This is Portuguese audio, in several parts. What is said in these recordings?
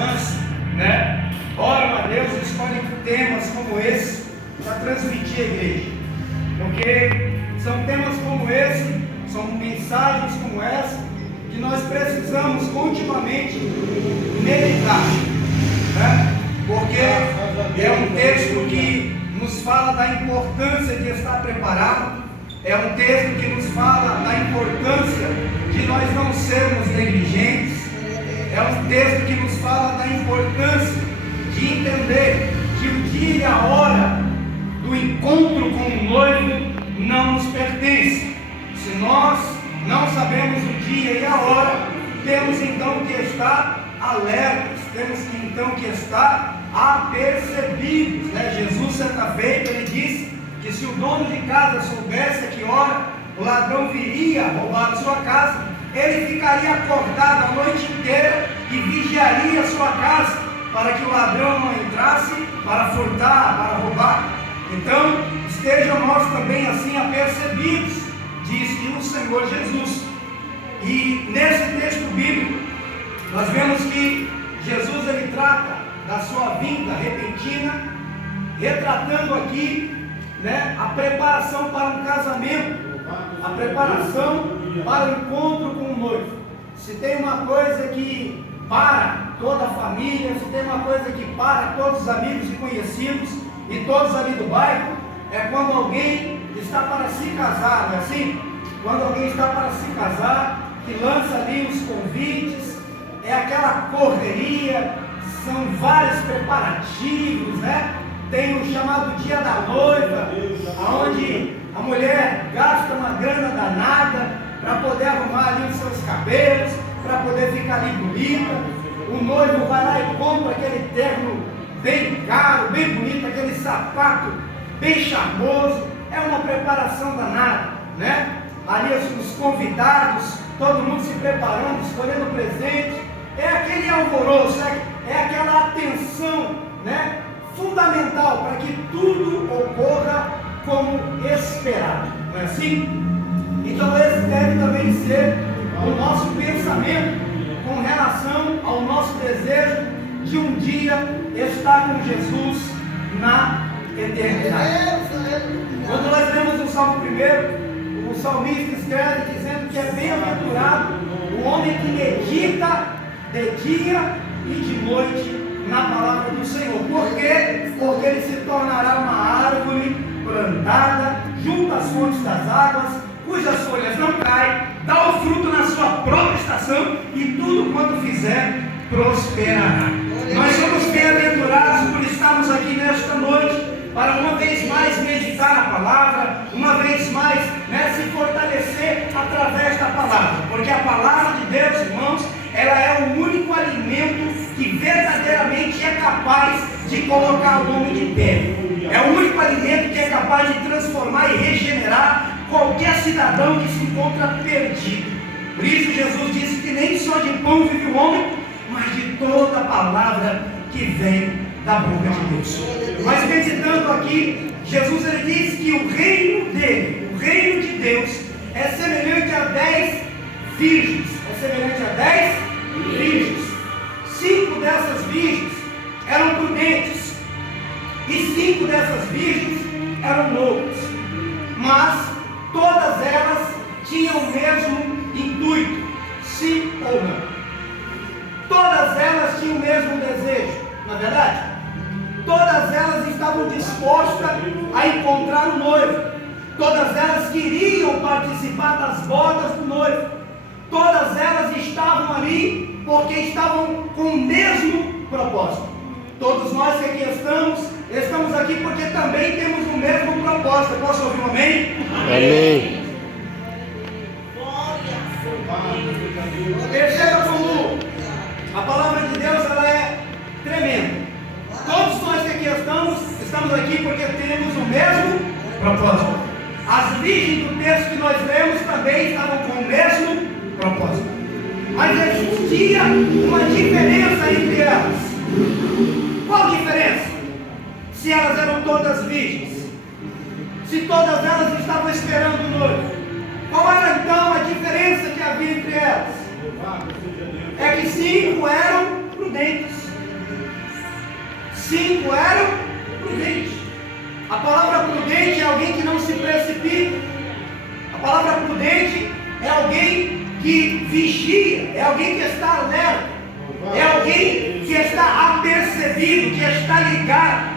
irmãs, né, oram a Deus e escolhem temas como esse para transmitir a igreja, porque são temas como esse, são mensagens como essa, que nós precisamos continuamente meditar, né? Porque é um texto que nos fala da importância de estar preparado, é um texto que nos fala da importância de nós não sermos negligentes, é um texto que nos fala da importância de entender que o dia e a hora do encontro com o noivo não nos pertence. Se nós não sabemos o dia e a hora, temos então que estar alertas, temos que então que estar apercebidos, né? Jesus, certa feita, ele disse que se o dono de casa soubesse a que hora o ladrão viria roubar a sua casa, ele ficaria acordado a noite inteira e vigiaria a sua casa, para que o ladrão não entrasse para furtar, para roubar. Então, estejam nós também assim apercebidos, diz que o Senhor Jesus. E nesse texto bíblico, nós vemos que Jesus ele trata da sua vinda repentina, retratando aqui, né, a preparação para um casamento, a preparação para o encontro com o noivo. Se tem uma coisa que para toda a família, se tem uma coisa que para todos os amigos e conhecidos e todos ali do bairro, é quando alguém está para se casar, não é assim? Quando alguém está para se casar, que lança ali os convites, é aquela correria, são vários preparativos, né? Tem o chamado dia da noiva, onde a mulher gasta uma grana danada para poder arrumar ali os seus cabelos, para poder ficar ali bonita. O noivo vai lá e compra aquele terno bem caro, bem bonito, aquele sapato bem charmoso. É uma preparação danada, né? Ali os convidados, todo mundo se preparando, escolhendo presente. É aquele alvoroço, é aquela atenção, né, fundamental para que tudo ocorra como esperado, não é assim? Então esse deve também ser o nosso pensamento com relação ao nosso desejo de um dia estar com Jesus na eternidade. Quando nós lemos o Salmo 1, o salmista escreve dizendo que é bem-aventurado o homem que medita de dia e de noite na palavra do Senhor. Por quê? Porque ele se tornará uma árvore plantada junto às fontes das águas, cujas folhas não caem, dá o fruto na sua própria estação e tudo quanto fizer prosperará. Nós somos bem-aventurados por estarmos aqui nesta noite, para uma vez mais meditar na palavra, uma vez mais, né, se fortalecer através da palavra, porque a palavra de Deus, irmãos, ela é o único alimento que verdadeiramente é capaz de colocar o homem de pé. É o único alimento que é capaz de transformar e regenerar qualquer cidadão que se encontra perdido. Por isso Jesus disse que nem só de pão vive o homem, mas de toda a palavra que vem da boca de Deus. Mas meditando aqui, Jesus ele diz que o reino dele, o reino de Deus, é semelhante a 10 virgens. É semelhante a 10 virgens. 5 dessas virgens eram prudentes e 5 dessas virgens eram loucas, mas todas elas tinham o mesmo intuito, sim ou não. Todas elas tinham o mesmo desejo, na verdade. Todas elas estavam dispostas a encontrar o noivo. Todas elas queriam participar das bodas do noivo. Todas elas estavam ali porque estavam com o mesmo propósito. Todos nós que aqui estamos aqui porque também temos o mesmo propósito. Eu posso ouvir um amém? Amém. Perceba como a palavra de Deus ela é tremenda. Todos nós que aqui estamos aqui porque temos o mesmo propósito. As virgens do texto que nós lemos também estavam com o mesmo propósito. Mas existia uma diferença entre elas. Qual diferença? Se elas eram todas virgens, se todas elas estavam esperando o noivo, qual era então a diferença que havia entre elas? É que 5 eram prudentes 5 eram prudentes. A palavra prudente é alguém que não se precipita. A palavra prudente é alguém que vigia, é alguém que está alerta, é alguém que está apercebido, que está ligado,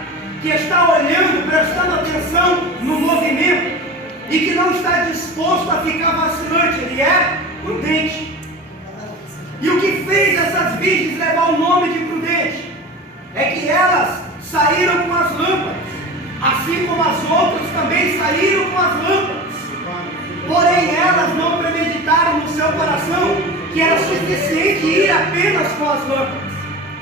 que está olhando, prestando atenção no movimento e que não está disposto a ficar vacilante. Ele é prudente. E o que fez essas virgens levar o nome de prudente é que elas saíram com as lâmpadas, assim como as outras também saíram com as lâmpadas. Porém elas não premeditaram no seu coração que era suficiente ir apenas com as lâmpadas.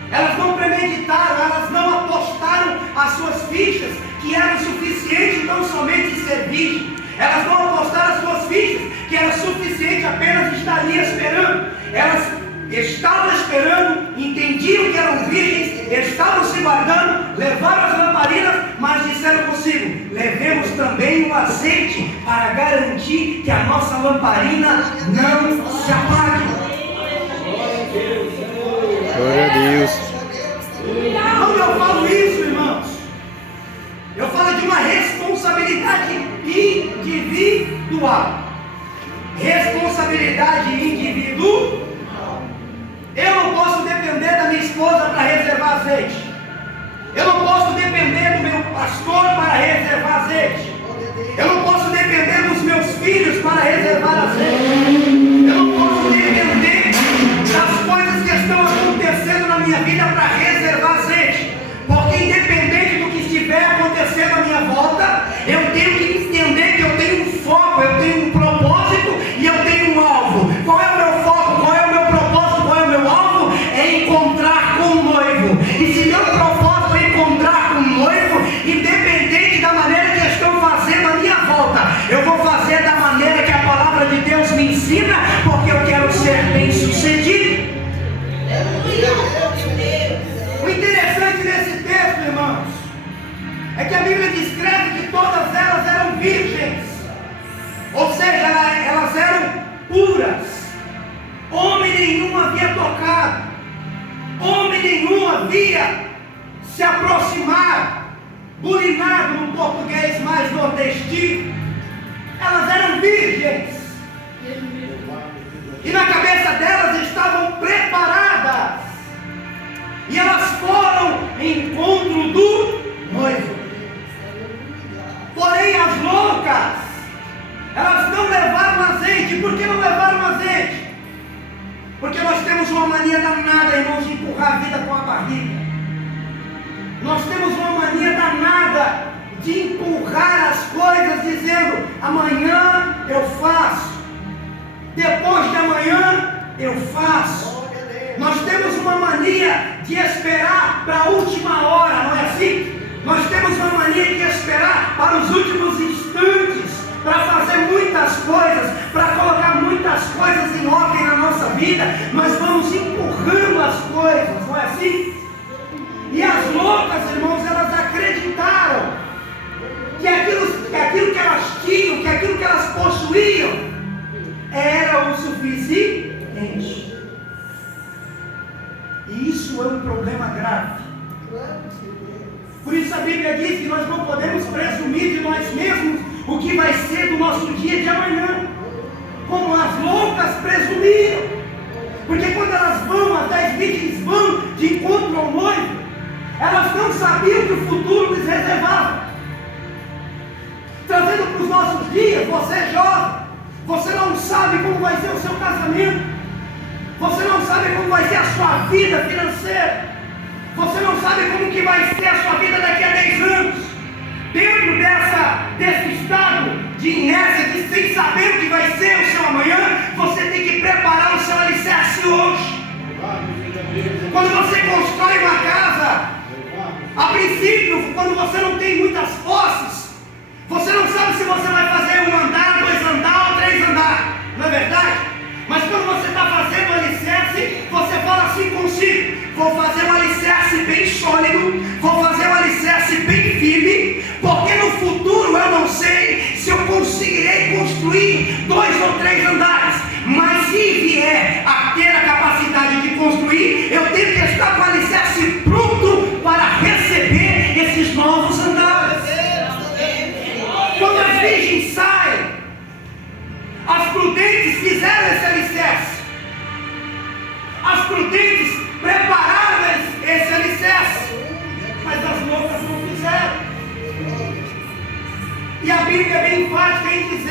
Elas não premeditaram, elas não apostaram as suas fichas que era suficiente tão somente ser virgem. Elas não apostaram as suas fichas que era suficiente apenas estar ali esperando. Elas estavam esperando, entendiam que eram virgens, estavam se guardando, levaram as lamparinas, mas disseram consigo: levemos também o azeite para garantir que a nossa lamparina não se apague. Glória a Deus. Quando eu falo isso, irmãos, eu falo de uma responsabilidade individual. Responsabilidade individual. Eu não posso depender da minha esposa para reservar azeite. Eu não posso depender do meu pastor para reservar azeite. Eu não posso depender dos meus filhos para reservar azeite. Eu não posso depender das coisas que estão acontecendo na minha vida para reservar azeite. Porque independente do que estiver acontecendo à minha volta, eu tenho que entender que eu tenho um foco, eu tenho um propósito e eu tenho um alvo. Qual é o meu foco? Qual é o meu propósito? Qual é o meu alvo? É encontrar com o noivo. E se meu propósito é encontrar com o noivo, independente da maneira que estão fazendo à minha volta, eu vou fazer da maneira que a palavra de Deus me ensina, porque eu quero ser bem sucedido. O interessante nesse texto, irmãos, é que a Bíblia descreve que todas elas eram virgens, ou seja, elas eram puras. Homem nenhum havia tocado, homem nenhum havia se aproximado, bulinado no português mais nordestino. Elas eram virgens, e na cabeça delas estavam preparadas, e elas foram em encontro do noivo. Porém as loucas, elas não levaram azeite. Por que não levaram azeite? Porque nós temos uma mania danada, irmãos, de empurrar a vida com a barriga. Nós temos uma mania danada de empurrar as coisas dizendo: amanhã eu faço, depois de amanhã eu faço. Nós temos uma mania de esperar para a última hora, não é assim? Nós temos uma mania de esperar para os últimos instantes, para fazer muitas coisas, para colocar muitas coisas em ordem na nossa vida. Nós vamos empurrando as coisas, não é assim? E as loucas, irmãos, elas acreditaram que aquilo que elas tinham, que aquilo que elas possuíam era o suficiente. E isso é um problema grave. Por isso a Bíblia diz que nós não podemos presumir de nós mesmos o que vai ser do nosso dia de amanhã, como as loucas presumiram. Porque quando elas vão, as 10 virgens vão de encontro ao noivo, elas não sabiam que o futuro lhes reservava. Trazendo para os nossos dias, você é jovem, você não sabe como vai ser o seu casamento, você não sabe como vai ser a sua vida financeira, você não sabe como que vai ser a sua vida daqui a 10 anos. Dentro desse estado de inércia, de sem saber o que vai ser o seu amanhã, você tem que preparar o seu alicerce hoje. Quando você constrói uma casa, a princípio, quando você não tem muitas posses, você não sabe se você vai fazer 1 andar, 2 andares ou 3 andares, não é verdade? Mas quando você está fazendo o alicerce, você fala assim consigo: vou fazer um alicerce bem sólido, vou fazer um alicerce bem firme, porque no futuro eu não sei se eu conseguirei construir 2 ou 3 andares, mas se vier a ter a capacidade de construir, eu tenho que estar com o alicerce pronto para receber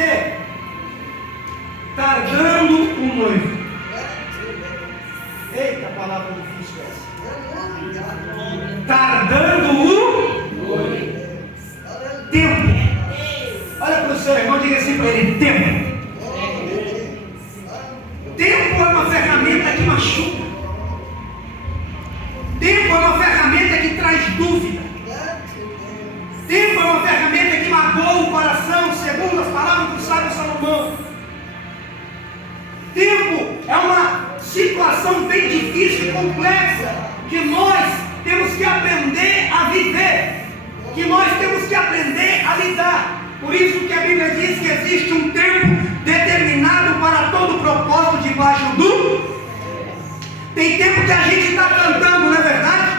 dizer, tardando o noivo. Eita, palavra difícil essa. Tardando o tempo. Olha para o seu irmão e diga assim para ele: tempo. Tempo é uma ferramenta que machuca. Tempo é uma ferramenta que traz dúvida. Tempo é uma ferramenta que magoa o coração, segundo as palavras do sábio Salomão. Tempo é uma situação bem difícil e complexa que nós temos que aprender a viver, que nós temos que aprender a lidar. Por isso que a Bíblia diz que existe um tempo determinado para todo propósito debaixo do... Tem tempo que a gente está cantando, não é verdade?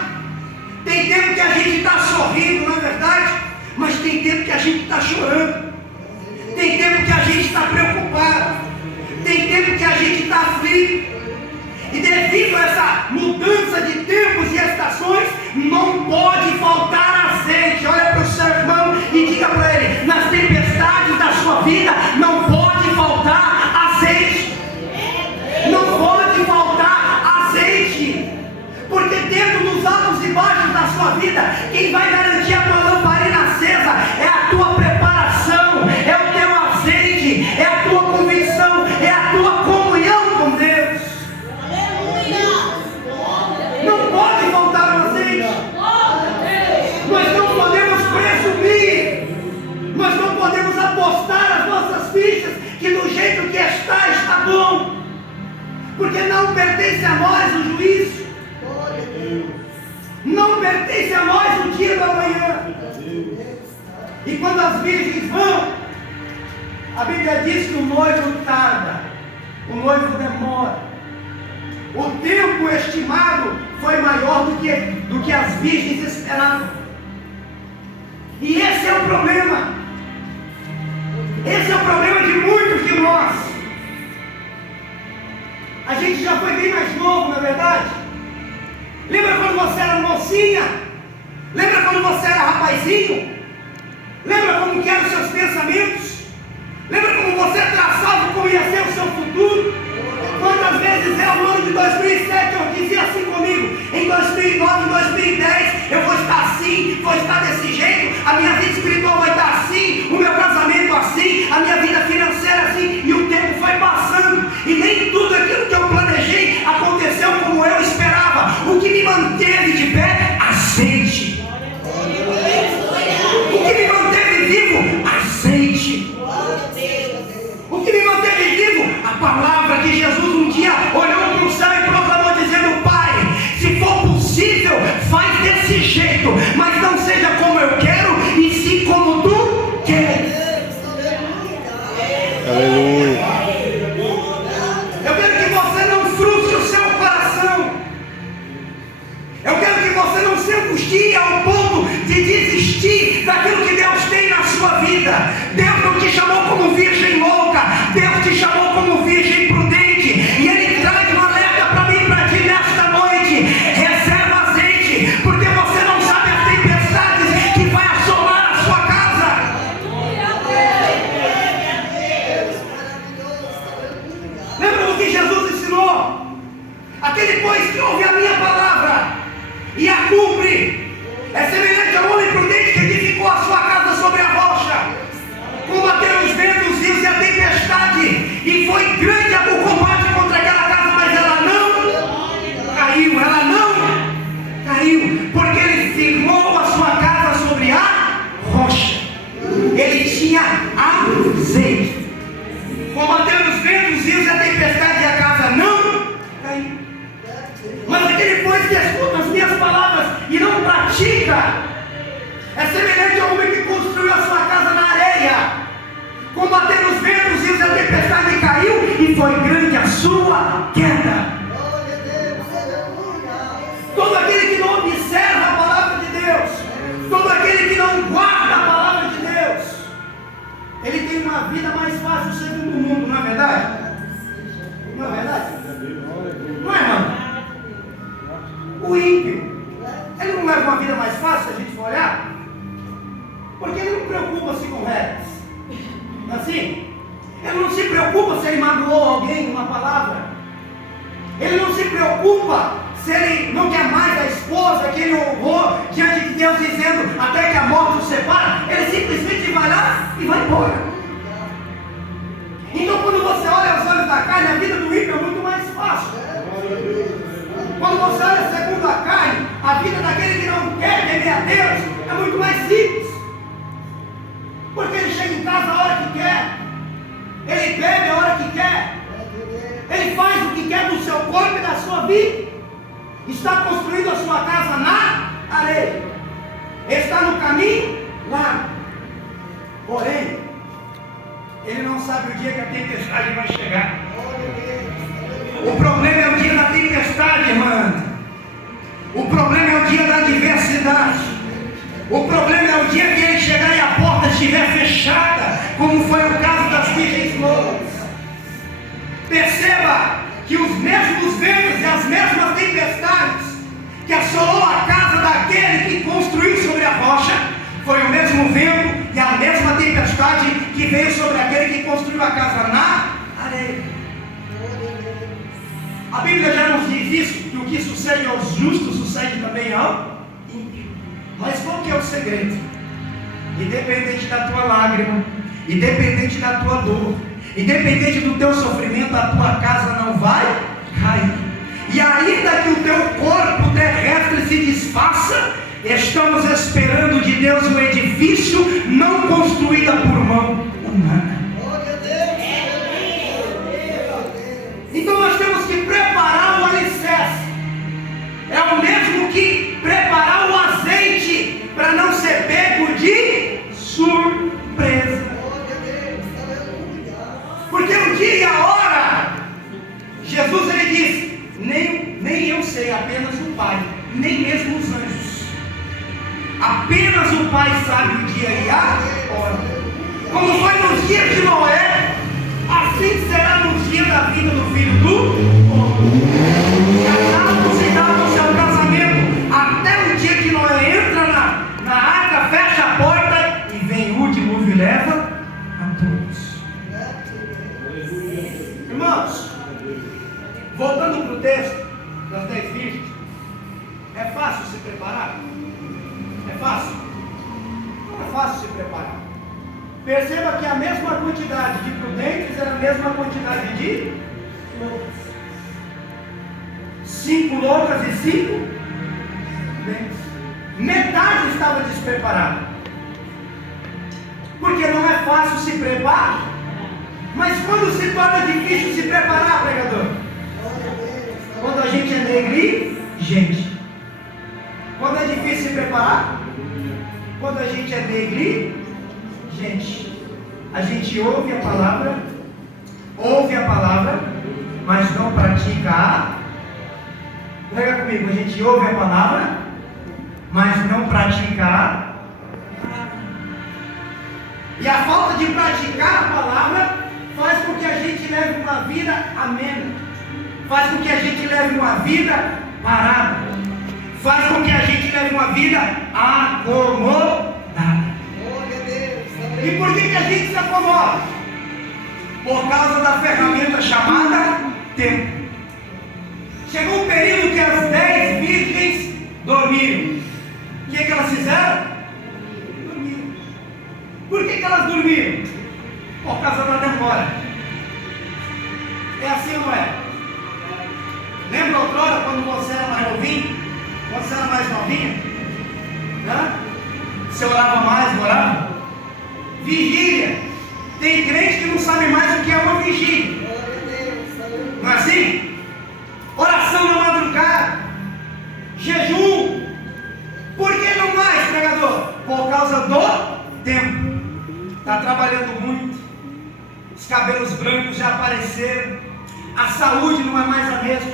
Tem tempo que a gente está sorrindo, não é verdade? Mas tem tempo que a gente está chorando. Tem tempo que a gente está preocupado. Tem tempo que a gente está aflito. E devido a essa mudança de tempos e estações, não pode faltar azeite. Olha para o seu irmão e diga para ele: nas tempestades da sua vida não pode faltar azeite. Não pode faltar azeite. Porque dentro dos altos e baixos da sua vida, quem vai garantir a tua lamparina acesa é a tua preparação, é o teu azeite, é a tua convicção, é a tua comunhão com Deus. Não pode faltar o azeite. Nós não podemos presumir, nós não podemos apostar as nossas fichas que do jeito que está bom, porque não pertence a nós o juízo, não pertence a nós o dia da manhã. E quando as virgens vão, a Bíblia diz que o noivo tarda, o noivo demora. O tempo estimado foi maior do que as virgens esperavam. E esse é o problema. Esse é o problema de muitos de nós. A gente já foi bem mais novo, não é verdade? Lembra quando você era mocinha? Lembra quando você era rapazinho? Lembra como que eram os seus pensamentos? Lembra como você traçava como ia ser o seu futuro? Quantas vezes no ano de 2007 eu dizia assim comigo: em 2009, em 2010 eu vou estar assim, vou estar desse jeito, a minha vida espiritual vai estar assim, o meu casamento assim, a minha vida financeira assim. E o tempo foi passando e nem tudo aquilo que eu planejei aconteceu como eu esperava. O que me manteve de pé? Azeite. O que me manteve vivo? Azeite. O que me manteve vivo? A palavra que Jesus um dia olhou para o céu e proclamou dizendo: Pai, se for possível, faz desse jeito, mas não seja como eu quero, e sim como tu queres. Aleluia. Eu quero que você não frustre o seu coração. Eu quero que você não se angustie ao ponto de desistir daquilo que Deus tem na sua vida. Deus não te chamou como virgem louca, Deus te chamou como virgem prudente. E Ele traz um alerta para mim e para ti nesta noite: reserva azeite, porque você não sabe as tempestades que vai assolar a sua casa. Lembra do que Jesus ensinou? Aquele, pois, que ouve a minha palavra e a cumpre, é semelhante ao homem prudente que edificou a sua casa sobre a rocha. Combateram os ventos, os rios e a tempestade, e foi grande o combate contra aquela casa, mas ela não caiu, porque ele firmou a sua casa sobre a rocha. Ele tinha azeite. Combateram os ventos, os rios e a tempestade, e a casa não caiu. Mas aquele, pois, que escuta as minhas palavras e não pratica, é semelhante ao homem que construiu a sua casa na areia. Combatendo os ventos, os rios e a tempestade, caiu, e foi grande a sua queda. Todo aquele que não observa a palavra de Deus, todo aquele que não guarda a palavra de Deus, ele tem uma vida mais fácil segundo o mundo, não é verdade? Não é verdade? Não é, irmão? O ímpio, ele não leva uma vida mais fácil, se a gente for olhar, porque ele não preocupa-se com regras. Assim, Ele não se preocupa se ele magoou alguém com uma palavra. Ele não se preocupa se ele não quer mais a esposa que ele honrou diante de Deus, dizendo até que a morte o separa. Ele simplesmente vai lá e vai embora. Então, quando você olha aos olhos da carne, a vida do ímpio é muito mais fácil. Quando você olha segundo a carne, a vida daquele que não quer temer a Deus é muito mais simples. Porque ele chega em casa a hora que quer, ele bebe a hora que quer, ele faz o que quer do seu corpo e da sua vida. Está construindo a sua casa na areia, está no caminho lá. Porém, ele não sabe o dia que a tempestade vai chegar. O problema é o dia da tempestade, irmã. O problema é o dia da adversidade. O problema é o dia que ele chegar e a porta estiver fechada, como foi o caso das virgens loucas. Perceba que os mesmos ventos e as mesmas tempestades que assolou a casa daquele que construiu sobre a rocha, foi o mesmo vento e a mesma tempestade que veio sobre aquele que construiu a casa na areia. A Bíblia já nos diz isso, que o que sucede aos justos sucede também ao ímpio. Mas qual que é o segredo? Independente da tua lágrima, independente da tua dor, independente do teu sofrimento, a tua casa não vai cair. E ainda que o teu corpo terrestre se desfaça, estamos esperando de Deus um edifício não construído por mão humana. Então nós temos que preparar o alicerce. É o mesmo que preparar o azeite para não ser pego de surpresa. Porque o dia e a hora, Jesus ele diz, nem eu sei, apenas o Pai, nem mesmo os anjos. Apenas o Pai sabe o dia e a hora. Como foi nos dias de Noé, assim será nos dias da vida do Filho do Homem. Casados e dados o seu casamento, até o dia que Noé entra na arca, fecha a porta e vem o último e leva a todos. Irmãos, voltando para o texto das 10 virgens, é fácil se preparar? É fácil? Não é fácil se preparar. Perceba que a mesma quantidade de prudentes era a mesma quantidade de loucas. 5 loucas e 5 prudentes. Metade estava despreparada. Porque não é fácil se preparar. Mas quando se torna difícil se preparar, pregador? Quando a gente é negligente. Quando é difícil se preparar? Quando a gente é negligente. A gente ouve a palavra, mas não pratica a. Pega comigo, a gente ouve a palavra, mas não pratica a. E a falta de praticar a palavra faz com que a gente leve uma vida amena, faz com que a gente leve uma vida parada, faz com que a gente leve uma vida acomodada. E por que a gente se acomoda? Por causa da ferramenta chamada tempo. Chegou um período que as 10 virgens dormiram. O que elas fizeram? Dormiram. Por que elas dormiram? Por causa da demora. É assim ou não é? Lembra outrora quando você era mais novinho? Quando você era mais novinha? Né? Você orava mais, não orava? Vigília. Tem crente que não sabe mais o que é uma vigília. Não é assim? Oração na madrugada. Jejum. Por que não mais, pregador? Por causa do tempo. Está trabalhando muito. Os cabelos brancos já apareceram. A saúde não é mais a mesma.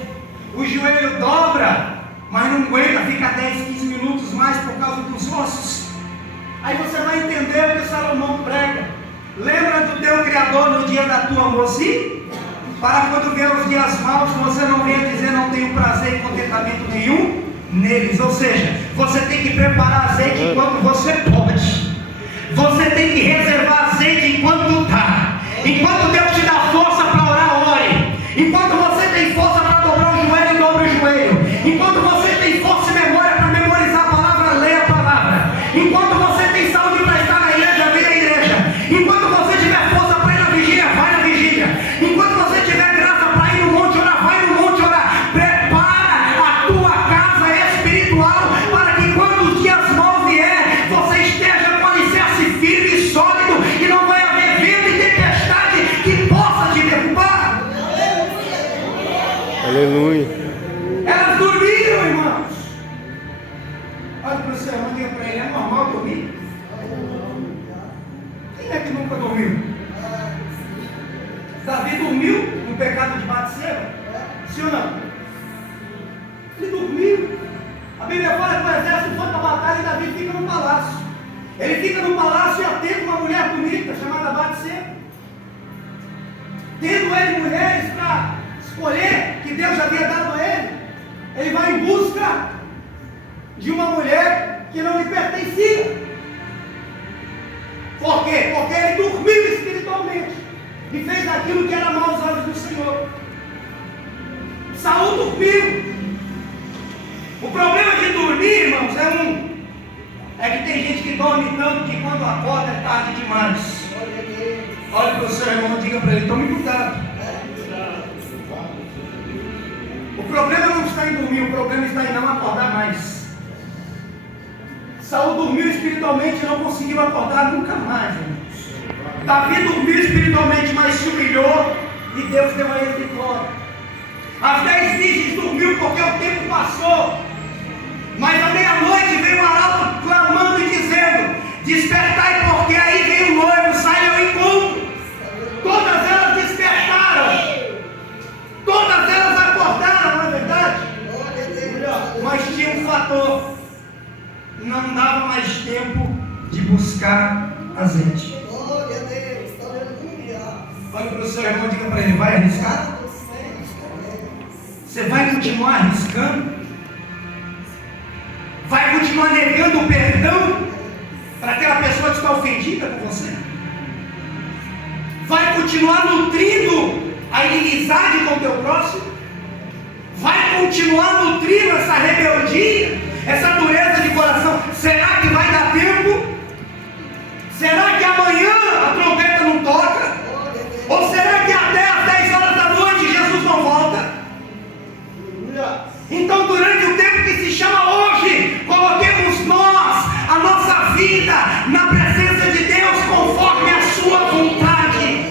O joelho dobra, mas não aguenta, fica 10, 15 minutos mais por causa dos ossos. Aí você vai entender o que Salomão prega. Lembra do teu Criador no dia da tua mocidade? Para quando vier os dias maus, você não venha dizer não tenho prazer e contentamento nenhum neles. Ou seja, você tem que preparar azeite enquanto você pode. Você tem que reservar azeite enquanto dá. Enquanto Deus espiritual, para que quando os dias maus vier, você esteja com alicerce firme e sólido, e não vai haver vento e tempestade que possa te derrubar. Aleluia. Elas dormiram, irmãos. Olha para o seu irmão, diga para ele: é normal dormir? Quem é que nunca dormiu? Davi dormiu no pecado de Batseba? Sim ou não? Ele dormiu. A Bíblia fala que o exército foi para a batalha e Davi fica no palácio. Ele fica no palácio e atende uma mulher bonita chamada Batseba. Tendo ele mulheres para escolher, que Deus já havia dado a ele, ele vai em busca de uma mulher que não lhe pertencia. Por quê? Porque ele dormiu espiritualmente e fez aquilo que era mau aos olhos do Senhor. Saul dormiu. O problema de dormir, irmãos, é que tem gente que dorme tanto que quando acorda é tarde demais. Olha para o seu irmão e diga para ele: tome cuidado. O problema não está em dormir, o problema está em não acordar mais. Saul dormiu espiritualmente e não conseguiu acordar nunca mais, irmãos. Davi dormiu espiritualmente, mas se humilhou e Deus deu a ele vitória. Às 10 virgens dormiu porque o tempo passou, mas à meia-noite veio o arauto clamando e dizendo: despertai, porque aí vem o noivo, sai ao encontro. Todas elas despertaram, todas elas acordaram, não é verdade? Mas tinha um fator: não dava mais tempo de buscar azeite. Olha para o seu irmão e diga para ele: vai arriscar? Você vai continuar arriscando? Vai continuar negando o perdão para aquela pessoa que está ofendida com você? Vai continuar nutrindo a inimizade com o teu próximo? Vai continuar nutrindo essa rebeldia, essa dureza de coração? Será que vai dar tempo? Será que amanhã a trombeta não toca? Ou será que até às 10 horas da noite Jesus não volta? Então, durante o tempo que se chama hoje, coloquemos nós, a nossa vida, na presença de Deus, conforme a sua vontade.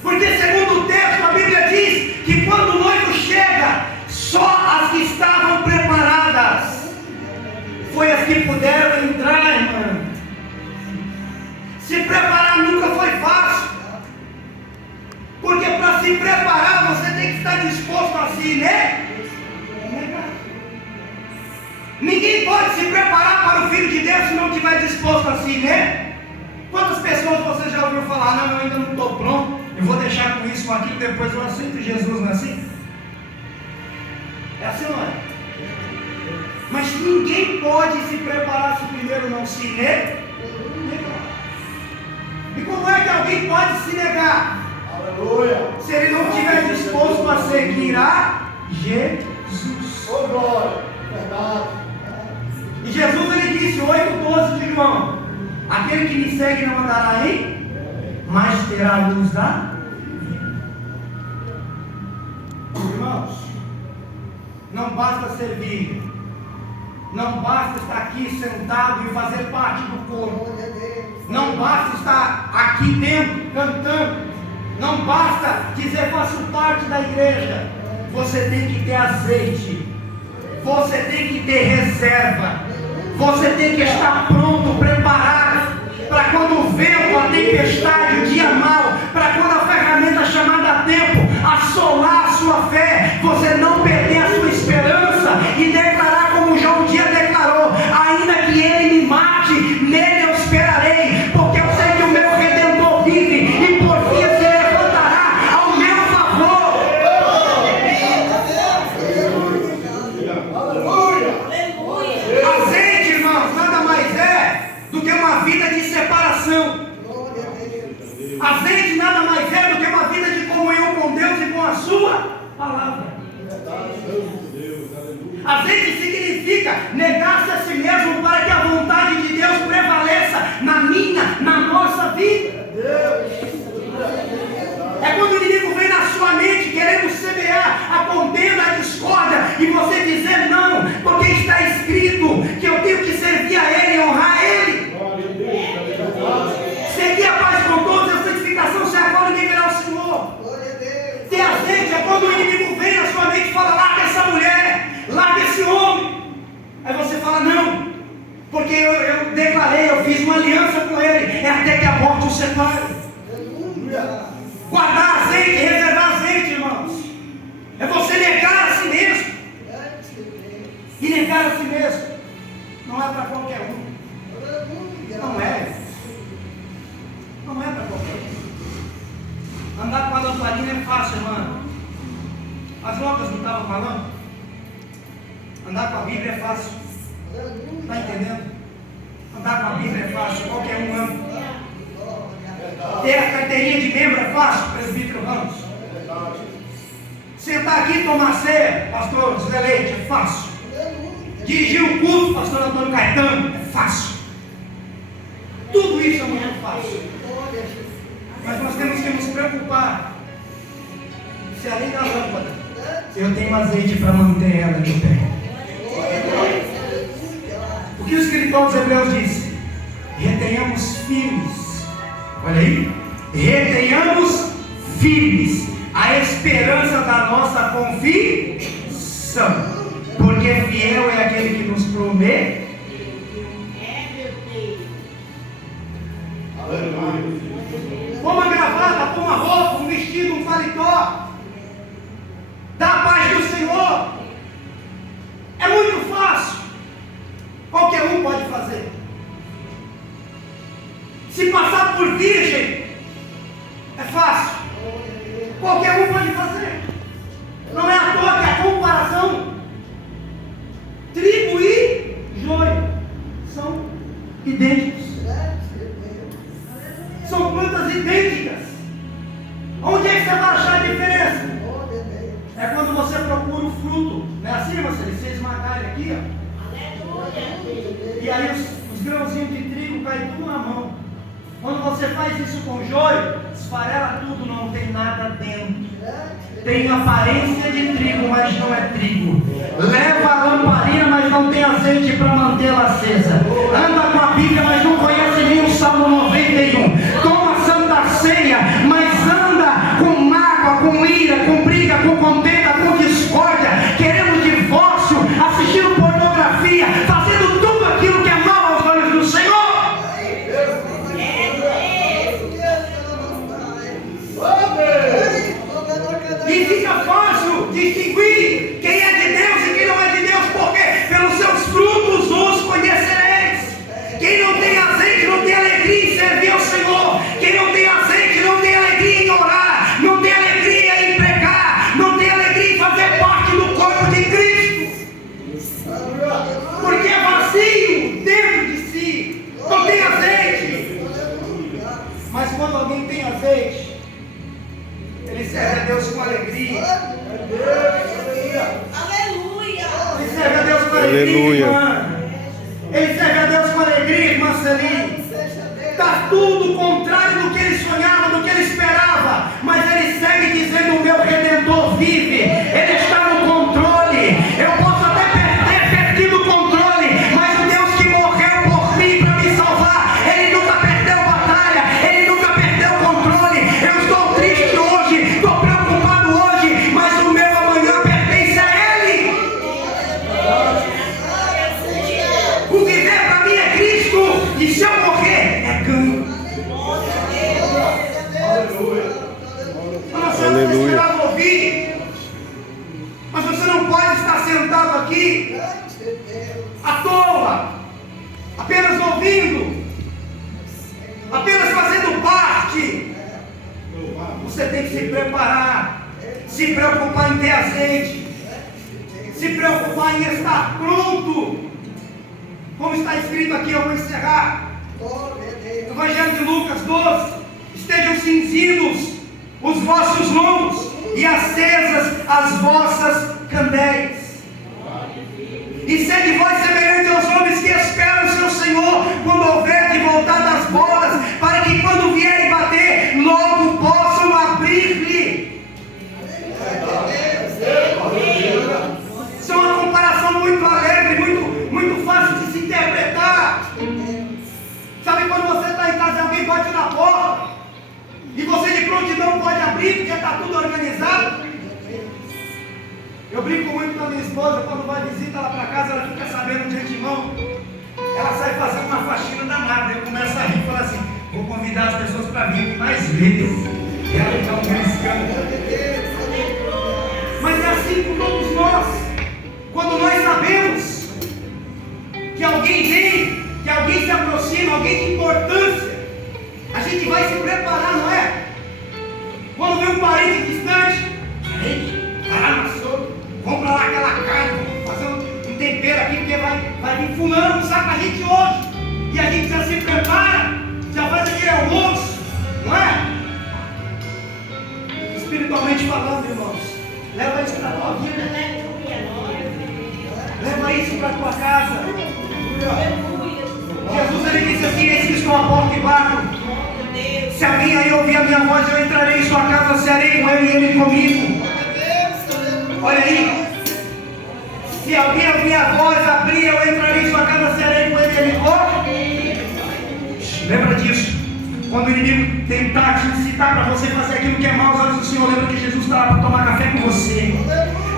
Porque segundo o texto, a Bíblia diz que quando o noivo chega, só as que estavam preparadas foi as que puderam entrar, irmão. Se preparar nunca foi fácil, porque para se preparar você tem que estar disposto a se negar. Ninguém pode se preparar para o Filho de Deus se não estiver disposto a se negar. Quantas pessoas você já ouviu falar: não, eu ainda não estou pronto, eu vou deixar com isso, com aquilo, depois eu aceito Jesus, não é assim? É assim ou não é? Mas ninguém pode se preparar se primeiro não se negar. E como é que alguém pode se negar? Aleluia. Se ele não estiver disposto a seguir a Jesus. Oh, glória. Verdade. E Jesus, ele disse, 8:12 de João: aquele que me segue não andará em, mas terá a luz da vida. Irmãos, não basta servir, não basta estar aqui sentado e fazer parte do corpo, não basta estar aqui dentro cantando, não basta dizer faço parte da igreja. Você tem que ter azeite, você tem que ter reserva, você tem que estar pronto, preparado, para quando o vento, a tempestade, o dia mau, para quando a ferramenta chamada tempo assolar a sua fé, você não perder a sua esperança e declarar como João um dia declarou: ainda que ele me mate, nele eu esperarei, porque eu sei que o meu Redentor vive e por fim se levantará ao meu favor. Azeite, irmãos, nada mais é do que uma vida de separação. Azeite nada mais é do que uma vida de comunhão com Deus e com a sua palavra. Azeite significa negar-se a si mesmo para que a vontade de Deus prevaleça na minha, na nossa vida. É quando o inimigo vem na sua mente querendo semear a contenda, a discórdia, e você diz: separe. Guardar azeite, reservar azeite, irmãos. É você negar a si mesmo. E negar a si mesmo não é para qualquer um. Não é. Não é para qualquer um. Andar com a lamparina é fácil, irmão. As loucas não estavam falando? Andar com a Bíblia é fácil. Está entendendo? Andar com a Bíblia é fácil, qualquer um anda. Ter a carteirinha de membro é fácil, presbítero Ramos. Sentar aqui e tomar ceia, pastor José Leite, é fácil. Dirigir um culto, pastor Antônio Caetano, é fácil. Tudo isso é muito fácil. Mas nós temos que nos preocupar se além da lâmpada, eu tenho azeite para manter ela de pé. O que o escritor dos Hebreus disse? Retenhamos firmes. Olha aí. Retenhamos firmes a esperança da nossa confissão. Porque fiel é aquele que nos promete. Põe uma gravata, põe uma roupa, um vestido, um paletó. Dá a paz do Senhor. É muito fácil. Qualquer um pode fazer. Se passar por virgem, é fácil. Qualquer um pode fazer. Não é à toa que a comparação, trigo e joio são idênticos. São plantas idênticas. Onde é que você vai achar a diferença? É quando você procura o fruto. Não é assim, Marcelo? Você esmagar ele aqui, ó. E aí os grãozinhos de trigo caem tudo na mão. Quando você faz isso com joio, esfarela tudo, não tem nada dentro. Tem aparência de trigo, mas não é trigo. Leva a lamparina, mas não tem azeite para mantê-la acesa. Anda com a Bíblia, mas não conhece nem o Salmo 91. Toma a Santa Ceia, mas anda com mágoa, com ira, com briga, com contenda, com discórdia, querendo divórcio, assistindo pornografia, fazendo tudo aquilo que é mal aos olhos do Senhor. E fica fácil distinguir quem é de Deus e quem não é de Deus, porque pelos seus frutos os conhecereis. Quem não tem azeite não tem alegria em servir ao Senhor. Quem não tem azeite não tem alegria em orar, não tem alegria em pregar, não tem alegria em fazer parte do corpo de Cristo, porque é vazio dentro de si, não tem azeite. Mas quando alguém tem azeite, ele serve a Deus com alegria. Aleluia! Ele serve a Deus com alegria, irmã. Ele serve a Deus com alegria, irmã Celine. Está tudo contrário do que ele sonhava, do que ele esperava. Mas ele segue dizendo: o meu Redentor vive. Ele está no controle. Eu posso até ter perdido o controle, mas o Deus que morreu por mim para me salvar, ele nunca perdeu batalha, ele nunca perdeu o controle. Eu estou triste hoje, estou preocupado hoje, mas o meu amanhã pertence a ele. O viver para mim é Cristo, e se eu morrer é ganho. Aleluia. Mas você não pode estar sentado aqui à toa, apenas ouvindo, apenas fazendo parte. Você tem que se preparar, se preocupar em ter azeite, se preocupar em estar pronto. Como está escrito aqui, eu vou encerrar. Evangelho de Lucas 12: estejam cinzidos os vossos lombos e acesas as vossas candeias. E sede vós semelhante aos homens que esperam o seu Senhor quando houver de voltar das bodas, para que quando vierem bater, logo possam abrir-lhe. Isso é uma comparação muito alegre, muito fácil de se interpretar. Sabe quando você está em casa e alguém bate na porta e você de prontidão pode abrir porque está tudo organizado? Eu brinco muito com a minha esposa, quando vai visita lá para casa, ela fica sabendo de antemão. Ela sai fazendo uma faxina danada. Eu começo a rir e falo assim: vou convidar as pessoas para grito. E ela então beliscando. Mas é assim com todos nós. Quando nós sabemos que alguém vem, que alguém se aproxima, alguém de importância, a gente vai se preparar, não é? Quando vê um parente distante, compra lá aquela carne, vamos fazer um tempero aqui, porque vai vir fulano buscar pra gente hoje. E a gente já se prepara, já faz aquele almoço, não é? Espiritualmente falando, irmãos, leva isso para a tua vida, leva isso para a tua casa. Jesus, ele disse assim: eis que estou à porta e bato. Se alguém aí ouvir a minha voz, eu entrarei em sua casa, serei com ele e ele comigo. Olha aí, se alguém ouvir a voz, abrir, eu entrarei em sua casa, serei com ele e ele comigo. Lembra disso? Quando o inimigo tentar te incitar para você fazer aquilo que é mal aos olhos do Senhor, lembra que Jesus está lá para tomar café com você.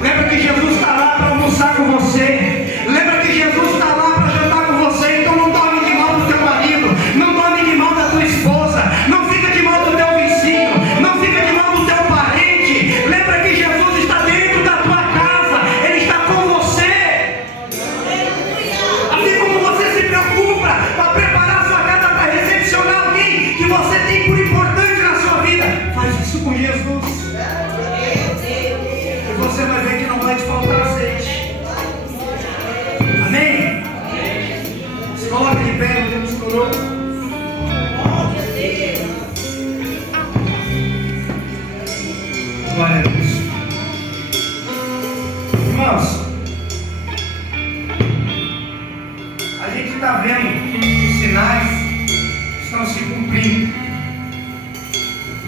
Lembra que Jesus está lá para almoçar com você. Lembra que Jesus está lá para jantar com você. Então não tome de mal do teu marido, não tome de mal da tua esposa, não fica de mal do teu vizinho, não fica de mal do teu parente. Lembra que Jesus está dentro da tua casa, Ele está com você. Assim como você se preocupa para preparar a sua casa para recepcionar alguém que você tem por importante na sua vida, faz isso com Jesus. E você vai ver que não vai te faltar azeite. Amém? Se coloca de pé, meu Deus coroa. Glória a Deus. Irmãos, a gente está vendo os sinais estão se cumprindo.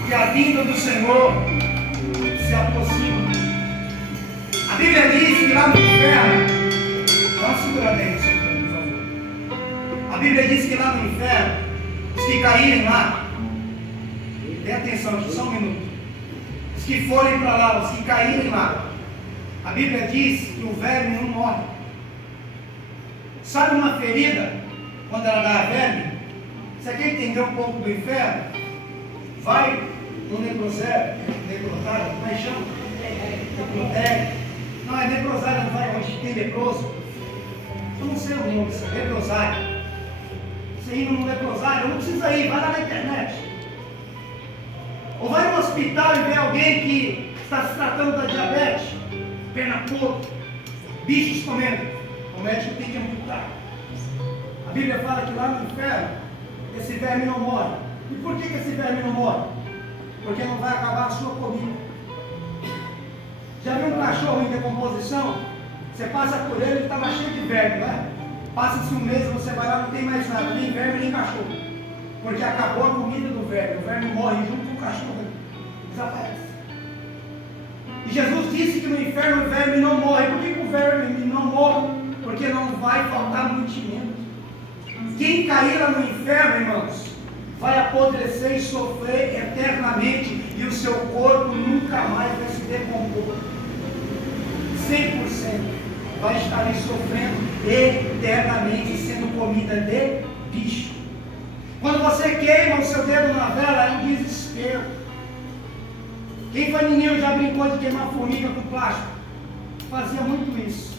E a vinda do Senhor se aproxima. A Bíblia diz que lá no inferno, dá uma segurada aí, por favor. A Bíblia diz que lá no inferno, os que caírem lá, dê atenção aqui, só um minuto. Os que forem para lá, os que caírem lá, a Bíblia diz que o verme não morre. Sabe uma ferida, quando ela dá verme? Você quer entender um pouco do inferno? Vai no necrotério, como é que chama? Necrotério. Não, é necrosário, não vai onde tem leproso. Eu não sei o nome disso, leprosário. Você indo no leprosário, não precisa ir, vai lá na internet. Ou vai no hospital e vê alguém que está se tratando da diabetes, perna podre, bichos comendo. O médico tem que amputar. A Bíblia fala que lá no inferno, esse verme não morre. E por que esse verme não morre? Porque não vai acabar a sua comida. Já viu um cachorro em decomposição? Você passa por ele, ele estava cheio de verme, não é? Passa-se um mês, você vai lá, não tem mais nada, nem verme, nem cachorro. Porque acabou a comida do verme. O verme morre junto com o cachorro. Desaparece. E Jesus disse que no inferno o verme não morre. Por que o verme não morre? Porque não vai faltar mantimento. Quem cair lá no inferno, irmãos, vai apodrecer e sofrer eternamente. E o seu corpo nunca mais vai se decompor. 100% vai estar ali sofrendo eternamente, sendo comida de bicho. Quando você queima o seu dedo na vela, é um desespero. Quem foi menino já brincou de queimar formiga com plástico? Fazia muito isso.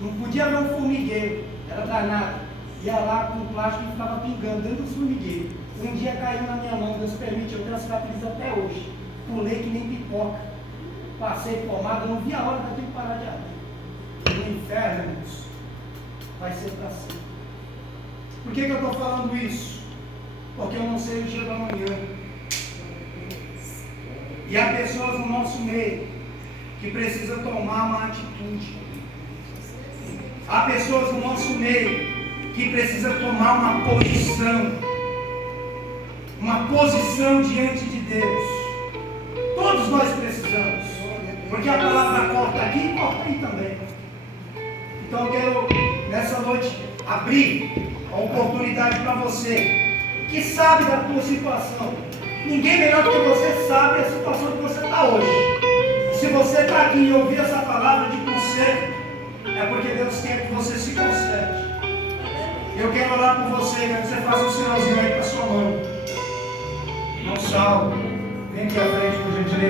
Não podia ver um formigueiro, era danado. Ia lá com o plástico e ficava pingando dentro do formigueiro. Um dia caiu na minha mão, Deus permite, eu tenho a cicatriz até hoje. Pulei que nem pipoca. Passei pomada, não vi a hora que eu tenho que parar de abrir. No inferno, irmãos, vai ser para sempre. Por que eu estou falando isso? Porque eu não sei o dia da manhã. E há pessoas no nosso meio que precisam tomar uma atitude. Há pessoas no nosso meio que precisam tomar uma posição. Uma posição diante de Deus. Todos nós precisamos. Porque a palavra corta aqui e corta aí também. Então eu quero, nessa noite, abrir a oportunidade para você que sabe da tua situação. Ninguém melhor do que você sabe a situação que você está hoje. Se você está aqui e ouvir essa palavra de conselho, é porque Deus quer que você se conserte. Eu quero orar por você, quero que você faça um sinalzinho aí para sua mão. Irmão Saulo, vem aqui à frente, por gentileza.